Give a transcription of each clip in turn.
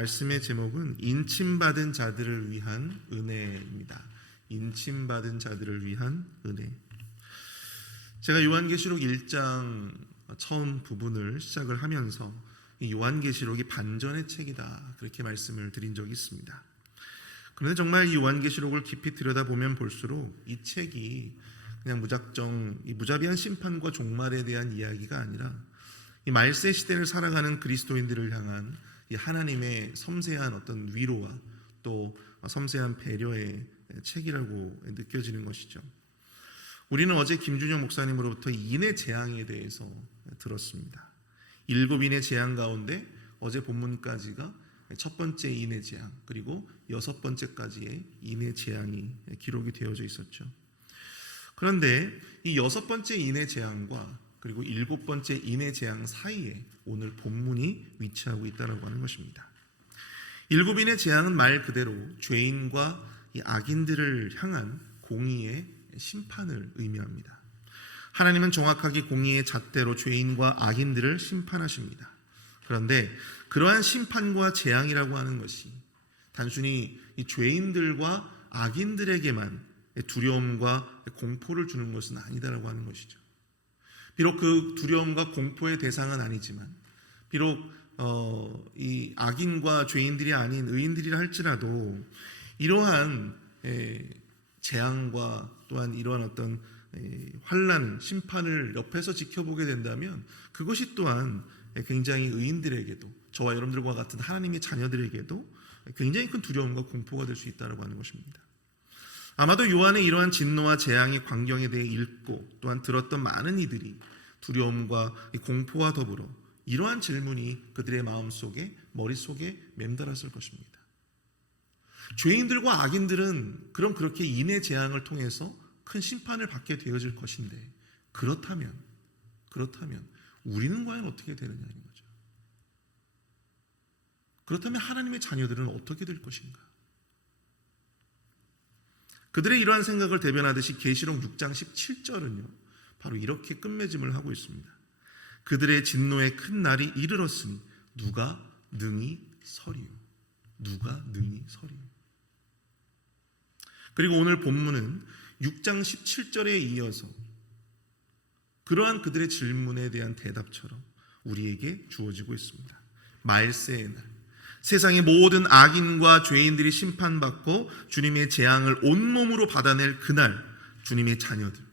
말씀의 제목은 인침받은 자들을 위한 은혜입니다. 인침받은 자들을 위한 은혜. 제가 요한계시록 1장 처음 부분을 시작을 하면서 이 요한계시록이 반전의 책이다 그렇게 말씀을 드린 적이 있습니다. 그런데 정말 이 요한계시록을 깊이 들여다보면 볼수록 이 책이 그냥 무자비한 심판과 종말에 대한 이야기가 아니라 이 말세 시대를 살아가는 그리스도인들을 향한 이 하나님의 섬세한 어떤 위로와 또 섬세한 배려의 책이라고 느껴지는 것이죠. 우리는 어제 김준영 목사님으로부터 인의 재앙에 대해서 들었습니다. 7인의 재앙 가운데 어제 본문까지가 첫 번째 인의 재앙, 그리고 6번째까지의 인의 재앙이 기록이 되어져 있었죠. 그런데 이 6번째 인의 재앙과 그리고 7번째 인의 재앙 사이에 오늘 본문이 위치하고 있다고 하는 것입니다. 7인의 재앙은 말 그대로 죄인과 이 악인들을 향한 공의의 심판을 의미합니다. 하나님은 정확하게 공의의 잣대로 죄인과 악인들을 심판하십니다. 그런데 그러한 심판과 재앙이라고 하는 것이 단순히 이 죄인들과 악인들에게만 두려움과 공포를 주는 것은 아니다라고 하는 것이죠. 비록 그 두려움과 공포의 대상은 아니지만, 비록 이 악인과 죄인들이 아닌 의인들이라 할지라도 이러한 재앙과 또한 이러한 어떤 환난, 심판을 옆에서 지켜보게 된다면 그것이 또한 굉장히 의인들에게도, 저와 여러분들과 같은 하나님의 자녀들에게도 굉장히 큰 두려움과 공포가 될 수 있다고 하는 것입니다. 아마도 요한의 이러한 진노와 재앙의 광경에 대해 읽고 또한 들었던 많은 이들이 두려움과 공포와 더불어 이러한 질문이 그들의 마음속에, 머릿속에 맴돌았을 것입니다. 죄인들과 악인들은 그럼 그렇게 인의 재앙을 통해서 큰 심판을 받게 되어질 것인데, 그렇다면 우리는 과연 어떻게 되느냐는 거죠. 그렇다면 하나님의 자녀들은 어떻게 될 것인가? 그들의 이러한 생각을 대변하듯이 계시록 6장 17절은요 바로 이렇게 끝맺음을 하고 있습니다. 그들의 진노의 큰 날이 이르렀으니 누가 능히 서리요. 누가 능히 서리요. 그리고 오늘 본문은 6장 17절에 이어서 그러한 그들의 질문에 대한 대답처럼 우리에게 주어지고 있습니다. 말세의 날, 세상의 모든 악인과 죄인들이 심판받고 주님의 재앙을 온몸으로 받아낼 그날, 주님의 자녀들,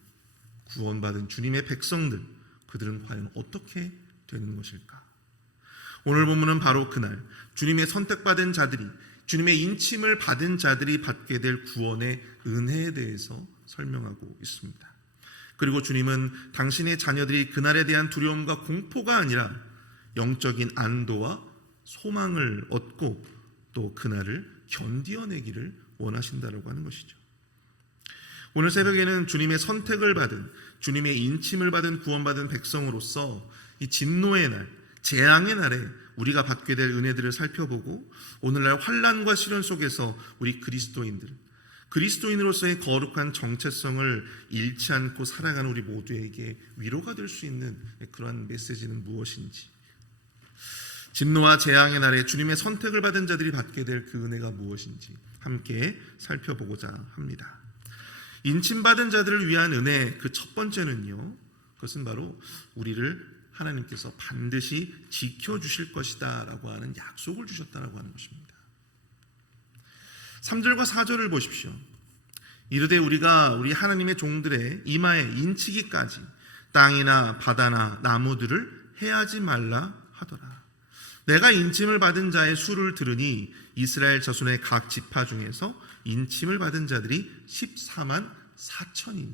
구원받은 주님의 백성들, 그들은 과연 어떻게 되는 것일까? 오늘 본문은 바로 그날 주님의 선택받은 자들이, 주님의 인침을 받은 자들이 받게 될 구원의 은혜에 대해서 설명하고 있습니다. 그리고 주님은 당신의 자녀들이 그날에 대한 두려움과 공포가 아니라 영적인 안도와 소망을 얻고 또 그날을 견디어내기를 원하신다고 하는 것이죠. 오늘 새벽에는 주님의 선택을 받은, 주님의 인침을 받은 구원받은 백성으로서 이 진노의 날, 재앙의 날에 우리가 받게 될 은혜들을 살펴보고, 오늘날 환난과 시련 속에서 우리 그리스도인으로서의 거룩한 정체성을 잃지 않고 살아가는 우리 모두에게 위로가 될 수 있는 그러한 메시지는 무엇인지, 진노와 재앙의 날에 주님의 선택을 받은 자들이 받게 될 그 은혜가 무엇인지 함께 살펴보고자 합니다. 인침받은 자들을 위한 은혜, 그 첫 번째는요, 그것은 바로 우리를 하나님께서 반드시 지켜주실 것이다 라고 하는 약속을 주셨다라고 하는 것입니다. 3절과 4절을 보십시오. 이르되 우리가 우리 하나님의 종들의 이마에 인치기까지 땅이나 바다나 나무들을 해하지 말라 하더라. 내가 인침을 받은 자의 수를 들으니 이스라엘 자손의 각 지파 중에서 인침을 받은 자들이 14만 4천이니.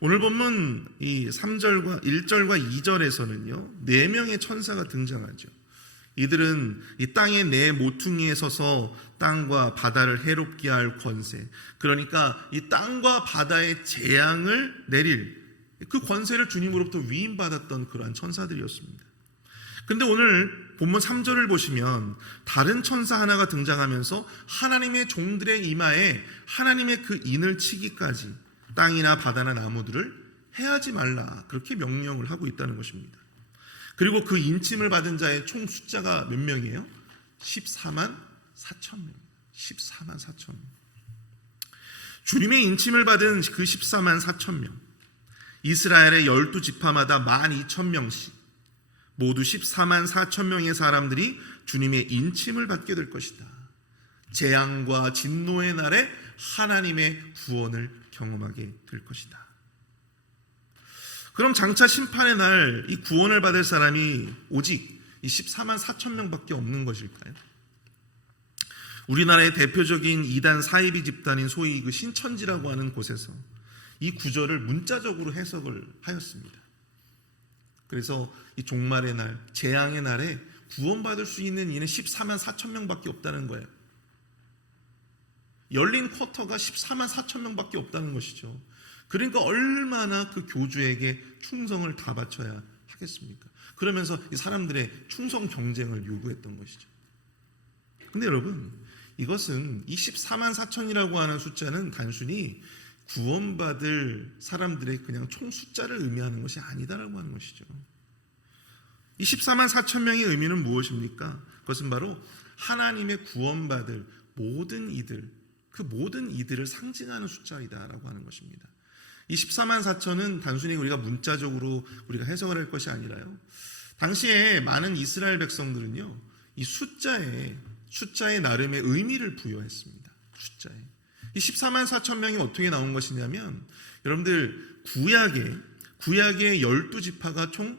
오늘 본문 이 3절과 1절과 2절에서는요 4명의 천사가 등장하죠. 이들은 이 땅의 네 모퉁이에 서서 땅과 바다를 해롭게 할 권세, 그러니까 이 땅과 바다의 재앙을 내릴 그 권세를 주님으로부터 위임받았던 그러한 천사들이었습니다. 그런데 오늘 본문 3절을 보시면 다른 천사 하나가 등장하면서 하나님의 종들의 이마에 하나님의 그 인을 치기까지 땅이나 바다나 나무들을 해하지 말라, 그렇게 명령을 하고 있다는 것입니다. 그리고 그 인침을 받은 자의 총 숫자가 몇 명이에요? 14만 4천 명. 14만 4천 명. 주님의 인침을 받은 그 14만 4천 명. 이스라엘의 12지파마다 12,000명씩 모두 14만 4천 명의 사람들이 주님의 인침을 받게 될 것이다. 재앙과 진노의 날에 하나님의 구원을 경험하게 될 것이다. 그럼 장차 심판의 날 이 구원을 받을 사람이 오직 이 14만 4천 명밖에 없는 것일까요? 우리나라의 대표적인 이단 사이비 집단인 소위 그 신천지라고 하는 곳에서 이 구절을 문자적으로 해석을 하였습니다. 그래서 이 종말의 날, 재앙의 날에 구원받을 수 있는 이는 14만 4천 명밖에 없다는 거예요. 열린 쿼터가 14만 4천 명밖에 없다는 것이죠. 그러니까 얼마나 그 교주에게 충성을 다 바쳐야 하겠습니까? 그러면서 이 사람들의 충성 경쟁을 요구했던 것이죠. 근데 여러분, 이것은 이 14만 4천이라고 하는 숫자는 단순히 구원받을 사람들의 그냥 총 숫자를 의미하는 것이 아니다라고 하는 것이죠. 이 14만 4천 명의 의미는 무엇입니까? 그것은 바로 하나님의 구원받을 모든 이들, 그 모든 이들을 상징하는 숫자이다라고 하는 것입니다. 이 14만 4천은 단순히 우리가 문자적으로 우리가 해석을 할 것이 아니라요. 당시에 많은 이스라엘 백성들은요, 이 숫자에 나름의 의미를 부여했습니다. 숫자에. 이 14만 4천 명이 어떻게 나온 것이냐면, 여러분들 구약의 12지파가 총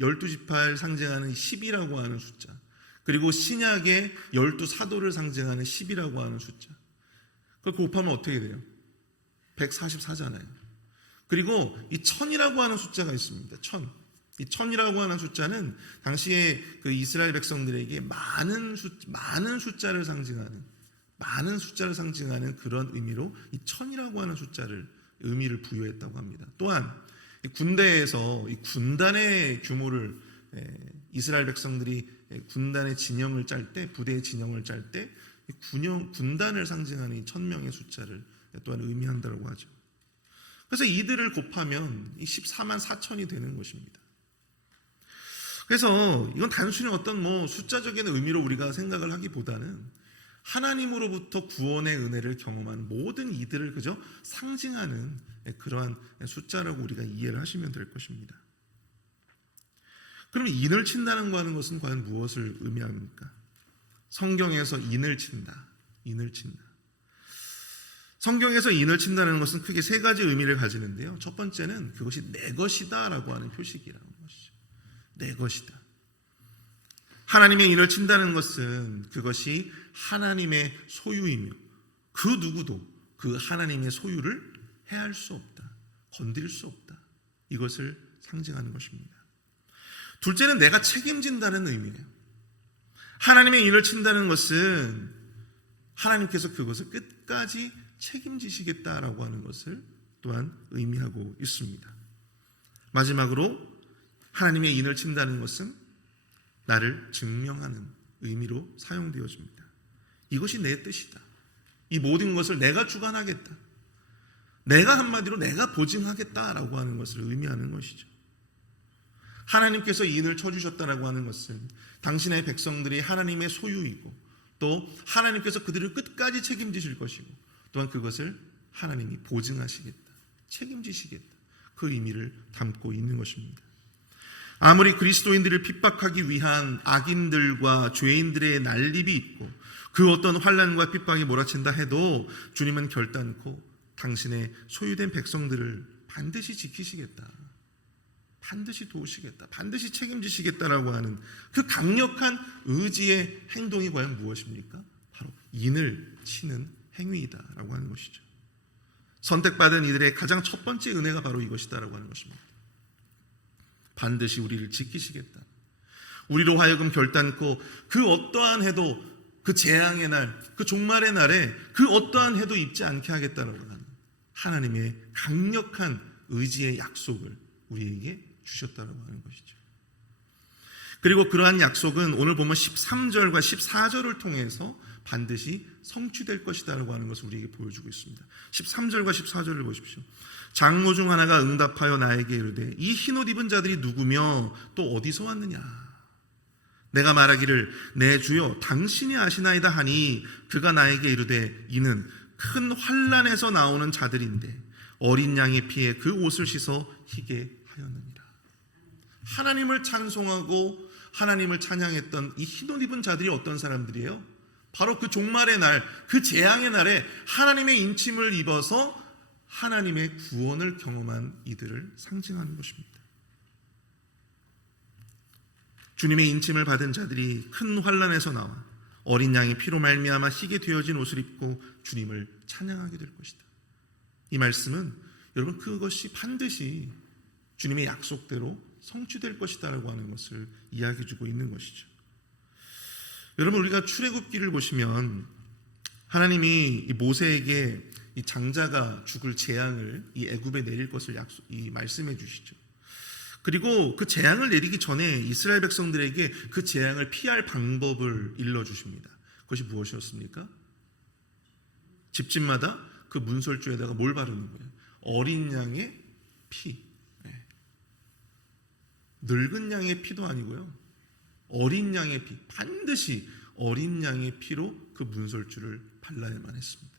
12지파를 상징하는 10이라고 하는 숫자, 그리고 신약의 12사도를 상징하는 10이라고 하는 숫자, 그걸 곱하면 어떻게 돼요? 144잖아요. 그리고 이 1000이라고 하는 숫자가 있습니다. 1000. 이 1000이라고 하는 숫자는 당시에 그 이스라엘 백성들에게 많은 숫자를 상징하는 그런 의미로 이 1000이라고 하는 숫자를 의미를 부여했다고 합니다. 또한 이 군대에서 이 군단의 규모를 이스라엘 백성들이 군단의 진영을 짤 때, 부대의 진영을 짤 때 군단을 상징하는 이 1000명의 숫자를 또한 의미한다고 하죠. 그래서 이들을 곱하면 이 14만 4천이 되는 것입니다. 그래서 이건 단순히 어떤 숫자적인 의미로 우리가 생각을 하기보다는 하나님으로부터 구원의 은혜를 경험한 모든 이들을 그저 상징하는 그러한 숫자라고 우리가 이해를 하시면 될 것입니다. 그러면 인을 친다는 거 하는 것은 과연 무엇을 의미합니까? 성경에서 인을 친다. 성경에서 인을 친다는 것은 크게 세 가지 의미를 가지는데요. 첫 번째는 그것이 내 것이다라고 하는 표식이라는 것이죠. 내 것이다. 하나님의 인을 친다는 것은 그것이 하나님의 소유이며 그 누구도 그 하나님의 소유를 해할 수 없다. 건드릴 수 없다. 이것을 상징하는 것입니다. 둘째는 내가 책임진다는 의미예요. 하나님의 인을 친다는 것은 하나님께서 그것을 끝까지 책임지시겠다라고 하는 것을 또한 의미하고 있습니다. 마지막으로 하나님의 인을 친다는 것은 나를 증명하는 의미로 사용되어집니다. 이것이 내 뜻이다. 이 모든 것을 내가 주관하겠다. 내가 한마디로 내가 보증하겠다라고 하는 것을 의미하는 것이죠. 하나님께서 인을 쳐주셨다라고 하는 것은 당신의 백성들이 하나님의 소유이고 또 하나님께서 그들을 끝까지 책임지실 것이고 또한 그것을 하나님이 보증하시겠다. 책임지시겠다. 그 의미를 담고 있는 것입니다. 아무리 그리스도인들을 핍박하기 위한 악인들과 죄인들의 난립이 있고 그 어떤 환난과 핍박이 몰아친다 해도 주님은 결단코 당신의 소유된 백성들을 반드시 지키시겠다. 반드시 도우시겠다. 반드시 책임지시겠다라고 하는 그 강력한 의지의 행동이 과연 무엇입니까? 바로 인을 치는 행위이다라고 하는 것이죠. 선택받은 이들의 가장 첫 번째 은혜가 바로 이것이다라고 하는 것입니다. 반드시 우리를 지키시겠다. 우리로 하여금 결단코 그 어떠한 해도 그 재앙의 날, 그 종말의 날에 그 어떠한 해도 입지 않게 하겠다라고 하는 하나님의 강력한 의지의 약속을 우리에게 주셨다라고 하는 것이죠. 그리고 그러한 약속은 오늘 보면 13절과 14절을 통해서 반드시 성취될 것이다라고 하는 것을 우리에게 보여주고 있습니다. 13절과 14절을 보십시오. 장로 중 하나가 응답하여 나에게 이르되 이 흰옷 입은 자들이 누구며 또 어디서 왔느냐? 내가 말하기를 내 주여 당신이 아시나이다 하니 그가 나에게 이르되 이는 큰 환난에서 나오는 자들인데 어린 양의 피에 그 옷을 씻어 희게 하였느니라. 하나님을 찬송하고 하나님을 찬양했던 이 흰옷 입은 자들이 어떤 사람들이에요? 바로 그 종말의 날, 그 재앙의 날에 하나님의 인침을 입어서 하나님의 구원을 경험한 이들을 상징하는 것입니다. 주님의 인침을 받은 자들이 큰 환난에서 나와 어린 양의 피로 말미암아 희게 되어진 옷을 입고 주님을 찬양하게 될 것이다. 이 말씀은 여러분 그것이 반드시 주님의 약속대로 성취될 것이다라고 하는 것을 이야기해 주고 있는 것이죠. 여러분 우리가 출애굽기를 보시면 하나님이 이 모세에게 이 장자가 죽을 재앙을 이 애굽에 내릴 것을 말씀해 주시죠. 그리고 그 재앙을 내리기 전에 이스라엘 백성들에게 그 재앙을 피할 방법을 일러 주십니다. 그것이 무엇이었습니까? 집집마다 그 문설주에다가 뭘 바르는 거예요? 어린 양의 피. 늙은 양의 피도 아니고요. 어린 양의 피. 반드시 어린 양의 피로 그 문설주를 발라야만 했습니다.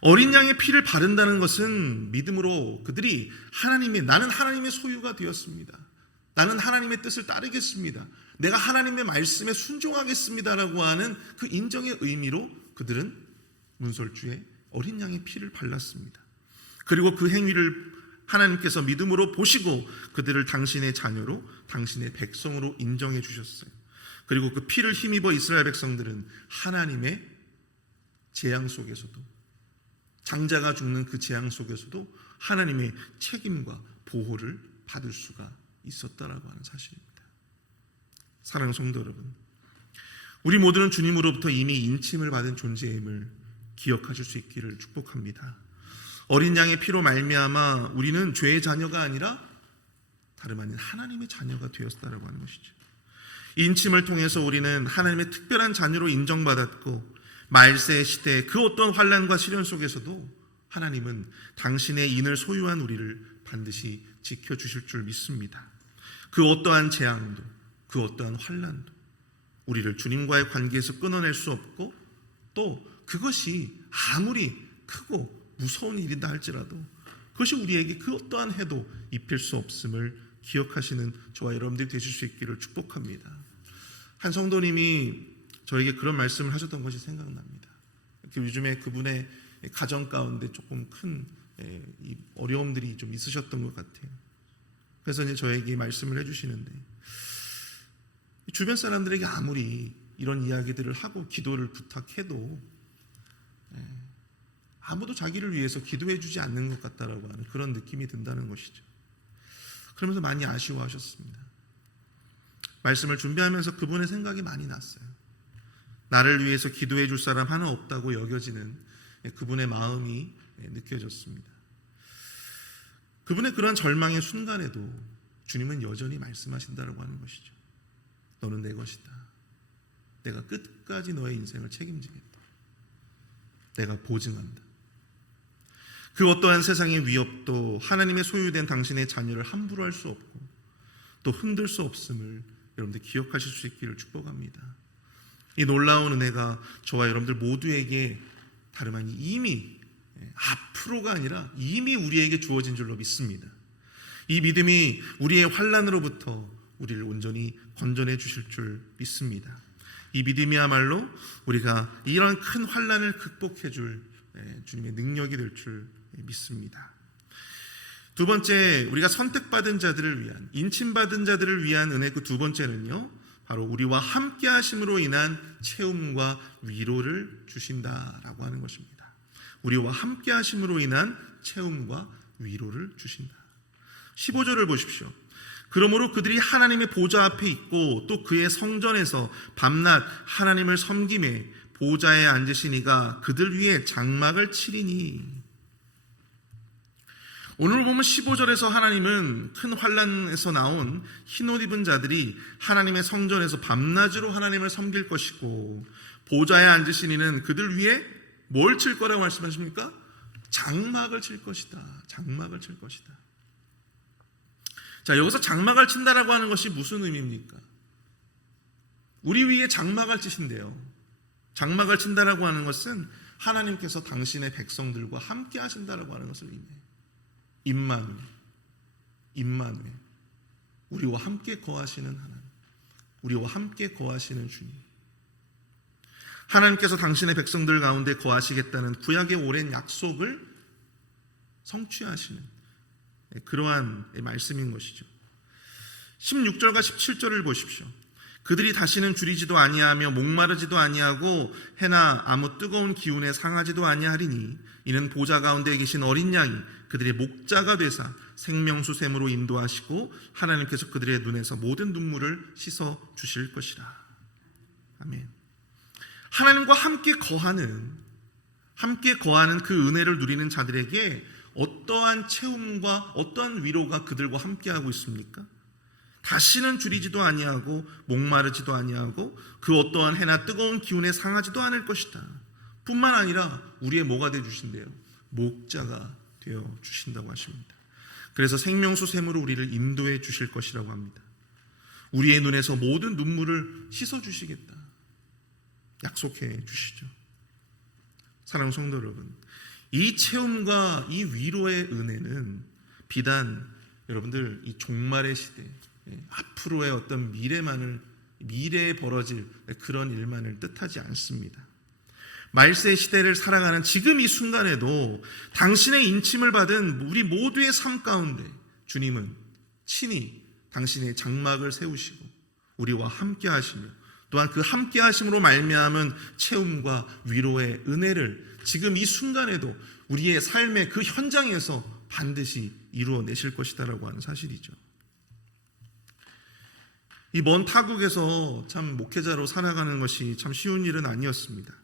어린 양의 피를 바른다는 것은 믿음으로 그들이 나는 하나님의 소유가 되었습니다. 나는 하나님의 뜻을 따르겠습니다. 내가 하나님의 말씀에 순종하겠습니다라고 하는 그 인정의 의미로 그들은 문설주에 어린 양의 피를 발랐습니다. 그리고 그 행위를 하나님께서 믿음으로 보시고 그들을 당신의 자녀로 당신의 백성으로 인정해 주셨어요. 그리고 그 피를 힘입어 이스라엘 백성들은 하나님의 재앙 속에서도 장자가 죽는 그 재앙 속에서도 하나님의 책임과 보호를 받을 수가 있었다라고 하는 사실입니다. 사랑하는 성도 여러분, 우리 모두는 주님으로부터 이미 인침을 받은 존재임을 기억하실 수 있기를 축복합니다. 어린 양의 피로 말미암아 우리는 죄의 자녀가 아니라 다름 아닌 하나님의 자녀가 되었다라고 하는 것이죠. 인침을 통해서 우리는 하나님의 특별한 자녀로 인정받았고 말세의 시대에 그 어떤 환난과 시련 속에서도 하나님은 당신의 인을 소유한 우리를 반드시 지켜주실 줄 믿습니다. 그 어떠한 재앙도 그 어떠한 환난도 우리를 주님과의 관계에서 끊어낼 수 없고 또 그것이 아무리 크고 무서운 일이다 할지라도 그것이 우리에게 그 어떠한 해도 입힐 수 없음을 기억하시는 저와 여러분들이 되실 수 있기를 축복합니다. 한 성도님이 저에게 그런 말씀을 하셨던 것이 생각납니다. 요즘에 그분의 가정 가운데 조금 큰 어려움들이 좀 있으셨던 것 같아요. 그래서 이제 저에게 말씀을 해주시는데 주변 사람들에게 아무리 이런 이야기들을 하고 기도를 부탁해도 아무도 자기를 위해서 기도해 주지 않는 것 같다라고 하는 그런 느낌이 든다는 것이죠. 그러면서 많이 아쉬워하셨습니다. 말씀을 준비하면서 그분의 생각이 많이 났어요. 나를 위해서 기도해 줄 사람 하나 없다고 여겨지는 그분의 마음이 느껴졌습니다. 그분의 그러한 절망의 순간에도 주님은 여전히 말씀하신다라고 하는 것이죠. 너는 내 것이다. 내가 끝까지 너의 인생을 책임지겠다. 내가 보증한다. 그 어떠한 세상의 위협도 하나님의 소유된 당신의 자녀를 함부로 할 수 없고 또 흔들 수 없음을 여러분들 기억하실 수 있기를 축복합니다. 이 놀라운 은혜가 저와 여러분들 모두에게 다름 아닌 이미 앞으로가 아니라 이미 우리에게 주어진 줄로 믿습니다. 이 믿음이 우리의 환난으로부터 우리를 온전히 건져내 주실 줄 믿습니다. 이 믿음이야말로 우리가 이런 큰 환난을 극복해 줄 주님의 능력이 될 줄 믿습니다. 두 번째, 우리가 선택받은 자들을 위한, 인침받은 자들을 위한 은혜 그 두 번째는요, 바로 우리와 함께 하심으로 인한 채움과 위로를 주신다라고 하는 것입니다. 우리와 함께 하심으로 인한 채움과 위로를 주신다. 15절을 보십시오. 그러므로 그들이 하나님의 보좌 앞에 있고 또 그의 성전에서 밤낮 하나님을 섬김에 보좌에 앉으신 이가 그들 위에 장막을 치리니. 오늘 보면 15절에서 하나님은 큰 환난에서 나온 흰옷 입은 자들이 하나님의 성전에서 밤낮으로 하나님을 섬길 것이고 보좌에 앉으신 이는 그들 위에 뭘 칠 거라고 말씀하십니까? 장막을 칠 것이다. 장막을 칠 것이다. 자, 여기서 장막을 친다라고 하는 것이 무슨 의미입니까? 우리 위에 장막을 치신대요. 장막을 친다라고 하는 것은 하나님께서 당신의 백성들과 함께 하신다라고 하는 것을 의미해요. 임마누엘, 우리와 함께 거하시는 하나님, 우리와 함께 거하시는 주님. 하나님께서 당신의 백성들 가운데 거하시겠다는 구약의 오랜 약속을 성취하시는 그러한 말씀인 것이죠. 16절과 17절을 보십시오. 그들이 다시는 줄이지도 아니하며 목마르지도 아니하고 해나 아무 뜨거운 기운에 상하지도 아니하리니 이는 보좌 가운데 계신 어린 양이 그들의 목자가 되사 생명수 샘으로 인도하시고 하나님께서 그들의 눈에서 모든 눈물을 씻어 주실 것이라. 아멘. 하나님과 함께 거하는 그 은혜를 누리는 자들에게 어떠한 체험과 어떠한 위로가 그들과 함께하고 있습니까? 다시는 줄이지도 아니하고 목마르지도 아니하고 그 어떠한 해나 뜨거운 기운에 상하지도 않을 것이다. 뿐만 아니라 우리의 뭐가 되어 주신대요? 목자가 되어 주신다고 하십니다. 그래서 생명수 샘으로 우리를 인도해 주실 것이라고 합니다. 우리의 눈에서 모든 눈물을 씻어 주시겠다 약속해 주시죠. 사랑하는 성도 여러분, 이 체험과 이 위로의 은혜는 비단 여러분들 이 종말의 시대, 앞으로의 어떤 미래에 벌어질 그런 일만을 뜻하지 않습니다. 말세 시대를 살아가는 지금 이 순간에도 당신의 인침을 받은 우리 모두의 삶 가운데 주님은 친히 당신의 장막을 세우시고 우리와 함께 하시며 또한 그 함께 하심으로 말미암은 체험과 위로의 은혜를 지금 이 순간에도 우리의 삶의 그 현장에서 반드시 이루어내실 것이다라고 하는 사실이죠. 이 먼 타국에서 참 목회자로 살아가는 것이 참 쉬운 일은 아니었습니다.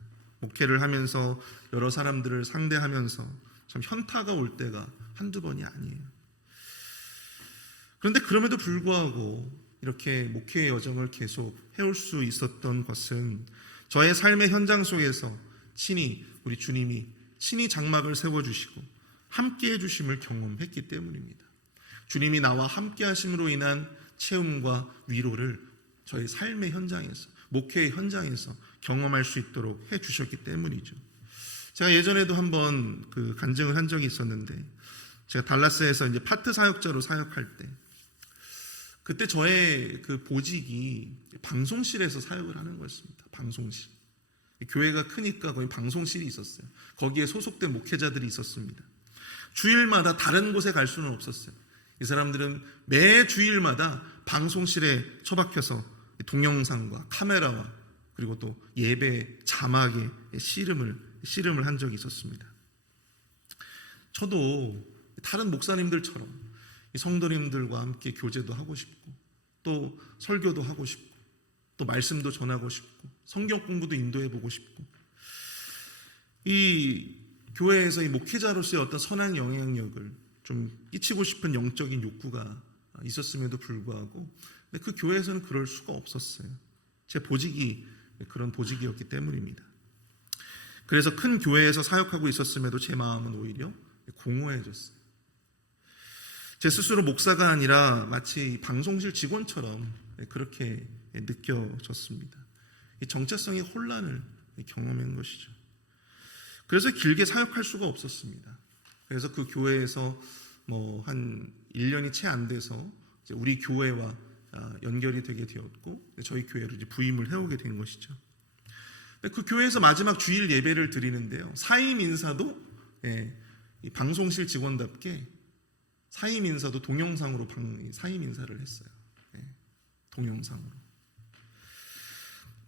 목회를 하면서 여러 사람들을 상대하면서 참 현타가 올 때가 한두 번이 아니에요. 그런데 그럼에도 불구하고 이렇게 목회의 여정을 계속 해올 수 있었던 것은 저의 삶의 현장 속에서 친히 우리 주님이 친히 장막을 세워주시고 함께 해주심을 경험했기 때문입니다. 주님이 나와 함께 하심으로 인한 체험과 위로를 저희 삶의 현장에서, 목회의 현장에서 경험할 수 있도록 해주셨기 때문이죠. 제가 예전에도 한번 그 간증을 한 적이 있었는데, 제가 달라스에서 이제 파트 사역자로 사역할 때, 그때 저의 그 보직이 방송실에서 사역을 하는 거였습니다. 방송실. 교회가 크니까 거기 방송실이 있었어요. 거기에 소속된 목회자들이 있었습니다. 주일마다 다른 곳에 갈 수는 없었어요. 이 사람들은 매 주일마다 방송실에 처박혀서 동영상과 카메라와 그리고 또 예배 자막에 씨름을 한 적이 있었습니다. 저도 다른 목사님들처럼 성도님들과 함께 교제도 하고 싶고 또 설교도 하고 싶고 또 말씀도 전하고 싶고 성경 공부도 인도해보고 싶고 이 교회에서 이 목회자로서의 어떤 선한 영향력을 좀 끼치고 싶은 영적인 욕구가 있었음에도 불구하고 근데 그 교회에서는 그럴 수가 없었어요. 제 보직이 그런 보직이었기 때문입니다. 그래서 큰 교회에서 사역하고 있었음에도 제 마음은 오히려 공허해졌어요. 제 스스로 목사가 아니라 마치 방송실 직원처럼 그렇게 느껴졌습니다. 이 정체성의 혼란을 경험한 것이죠. 그래서 길게 사역할 수가 없었습니다. 그래서 그 교회에서 한 1년이 채 안 돼서 우리 교회와 연결이 되게 되었고 저희 교회로 이제 부임을 해오게 된 것이죠. 그 교회에서 마지막 주일 예배를 드리는데요. 사임 인사도 이 방송실 직원답게 사임 인사도 동영상으로 사임 인사를 했어요. 동영상으로.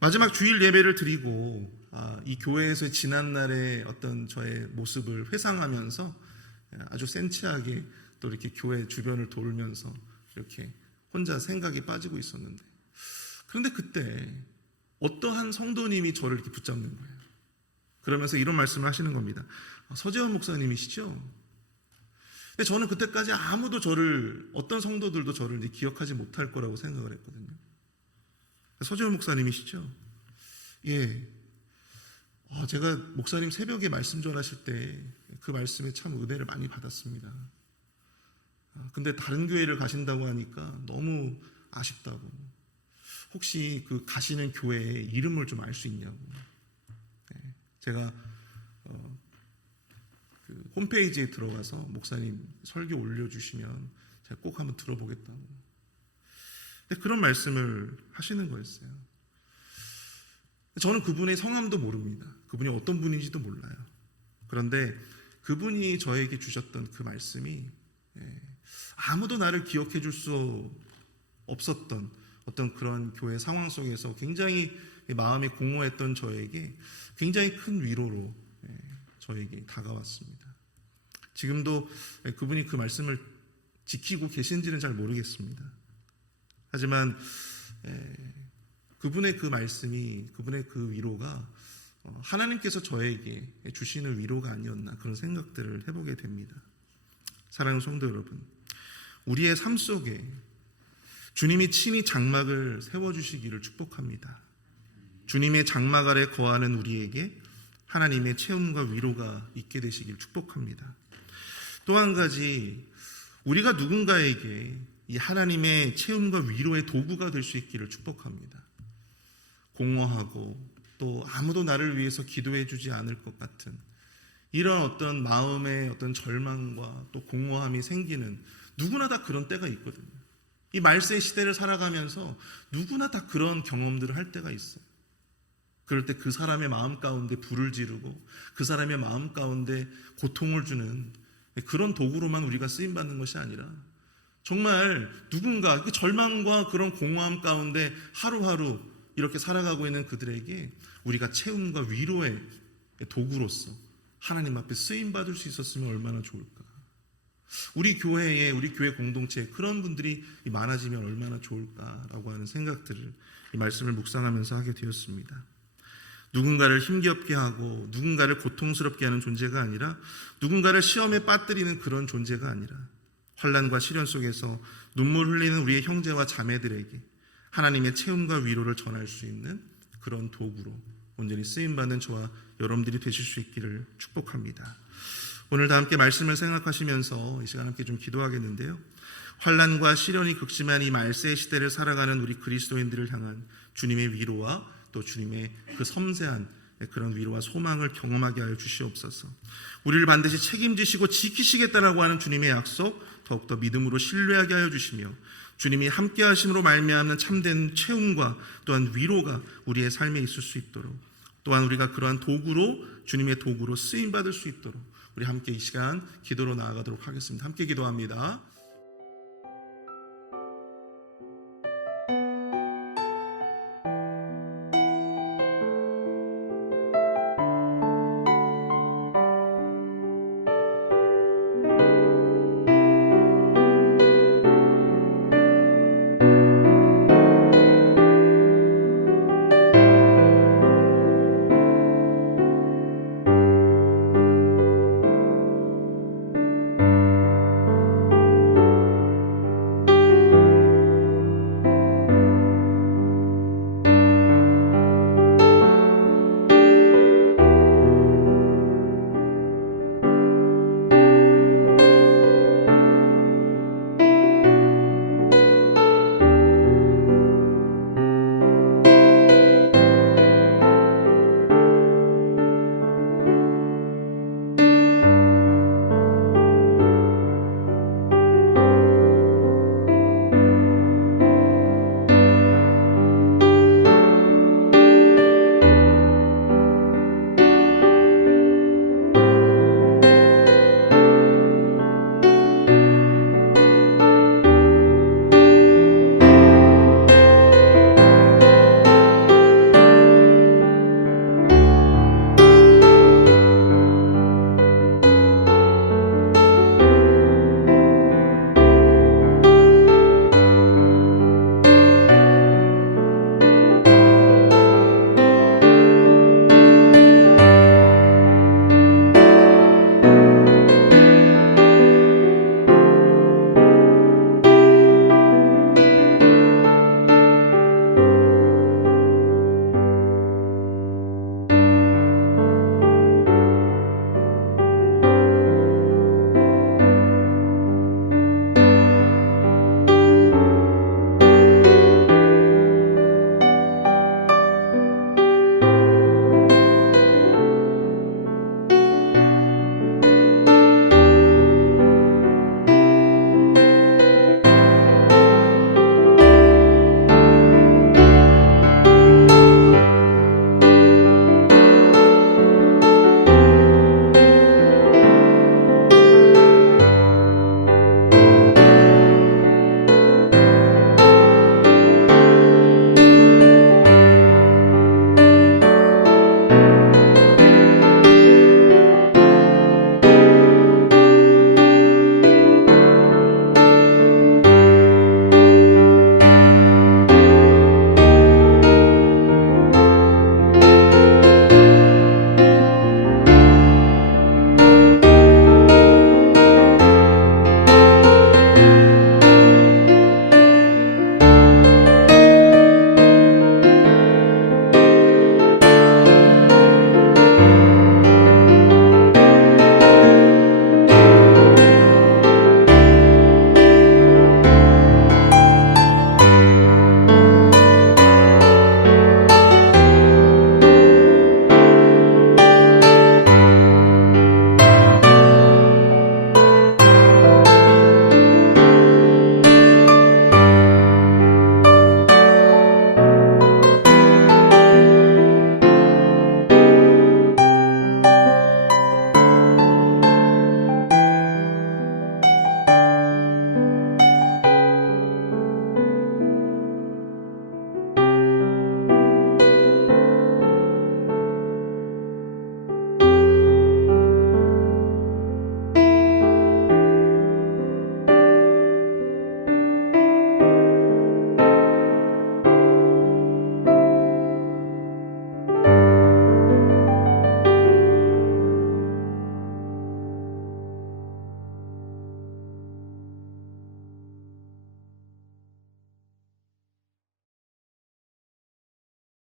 마지막 주일 예배를 드리고 이 교회에서 지난날의 어떤 저의 모습을 회상하면서 아주 센치하게 또 이렇게 교회 주변을 돌면서 이렇게 혼자 생각에 빠지고 있었는데 그런데 그때 어떠한 성도님이 저를 이렇게 붙잡는 거예요. 그러면서 이런 말씀을 하시는 겁니다. 서재원 목사님이시죠? 근데 저는 그때까지 아무도 어떤 성도들도 저를 기억하지 못할 거라고 생각을 했거든요. 서재원 목사님이시죠? 예. 제가 목사님 새벽에 말씀 전하실 때 그 말씀에 참 은혜를 많이 받았습니다. 근데 다른 교회를 가신다고 하니까 너무 아쉽다고. 혹시 그 가시는 교회의 이름을 좀 알 수 있냐고. 제가 그 홈페이지에 들어가서 목사님 설교 올려주시면 제가 꼭 한번 들어보겠다고. 근데 그런 말씀을 하시는 거였어요. 저는 그분의 성함도 모릅니다. 그분이 어떤 분인지도 몰라요. 그런데 그분이 저에게 주셨던 그 말씀이 아무도 나를 기억해 줄 수 없었던 어떤 그런 교회 상황 속에서 굉장히 마음이 공허했던 저에게 굉장히 큰 위로로 저에게 다가왔습니다. 지금도 그분이 그 말씀을 지키고 계신지는 잘 모르겠습니다. 하지만 그분의 그 말씀이, 그분의 그 위로가 하나님께서 저에게 주시는 위로가 아니었나, 그런 생각들을 해보게 됩니다. 사랑하는 성도 여러분, 우리의 삶 속에 주님이 친히 장막을 세워주시기를 축복합니다. 주님의 장막 아래 거하는 우리에게 하나님의 체험과 위로가 있게 되시길 축복합니다. 또 한 가지, 우리가 누군가에게 이 하나님의 체험과 위로의 도구가 될 수 있기를 축복합니다. 공허하고 또 아무도 나를 위해서 기도해 주지 않을 것 같은 이런 어떤 마음의 어떤 절망과 또 공허함이 생기는, 누구나 다 그런 때가 있거든요. 이 말세 시대를 살아가면서 누구나 다 그런 경험들을 할 때가 있어요. 그럴 때 그 사람의 마음 가운데 불을 지르고 그 사람의 마음 가운데 고통을 주는 그런 도구로만 우리가 쓰임받는 것이 아니라, 정말 누군가 그 절망과 그런 공허함 가운데 하루하루 이렇게 살아가고 있는 그들에게 우리가 체험과 위로의 도구로서 하나님 앞에 쓰임받을 수 있었으면 얼마나 좋을까. 우리 교회에, 우리 교회 공동체에 그런 분들이 많아지면 얼마나 좋을까라고 하는 생각들을 이 말씀을 묵상하면서 하게 되었습니다. 누군가를 힘겹게 하고 누군가를 고통스럽게 하는 존재가 아니라, 누군가를 시험에 빠뜨리는 그런 존재가 아니라, 환난과 시련 속에서 눈물 흘리는 우리의 형제와 자매들에게 하나님의 체험과 위로를 전할 수 있는 그런 도구로 온전히 쓰임받는 저와 여러분들이 되실 수 있기를 축복합니다. 오늘 다 함께 말씀을 생각하시면서 이 시간 함께 좀 기도하겠는데요. 환난과 시련이 극심한 이 말세의 시대를 살아가는 우리 그리스도인들을 향한 주님의 위로와 또 주님의 그 섬세한 그런 위로와 소망을 경험하게 하여 주시옵소서. 우리를 반드시 책임지시고 지키시겠다라고 하는 주님의 약속 더욱더 믿음으로 신뢰하게 하여 주시며, 주님이 함께 하심으로 말미암는 참된 체험과 또한 위로가 우리의 삶에 있을 수 있도록, 또한 우리가 그러한 도구로, 주님의 도구로 쓰임받을 수 있도록 우리 함께 이 시간 기도로 나아가도록 하겠습니다. 함께 기도합니다.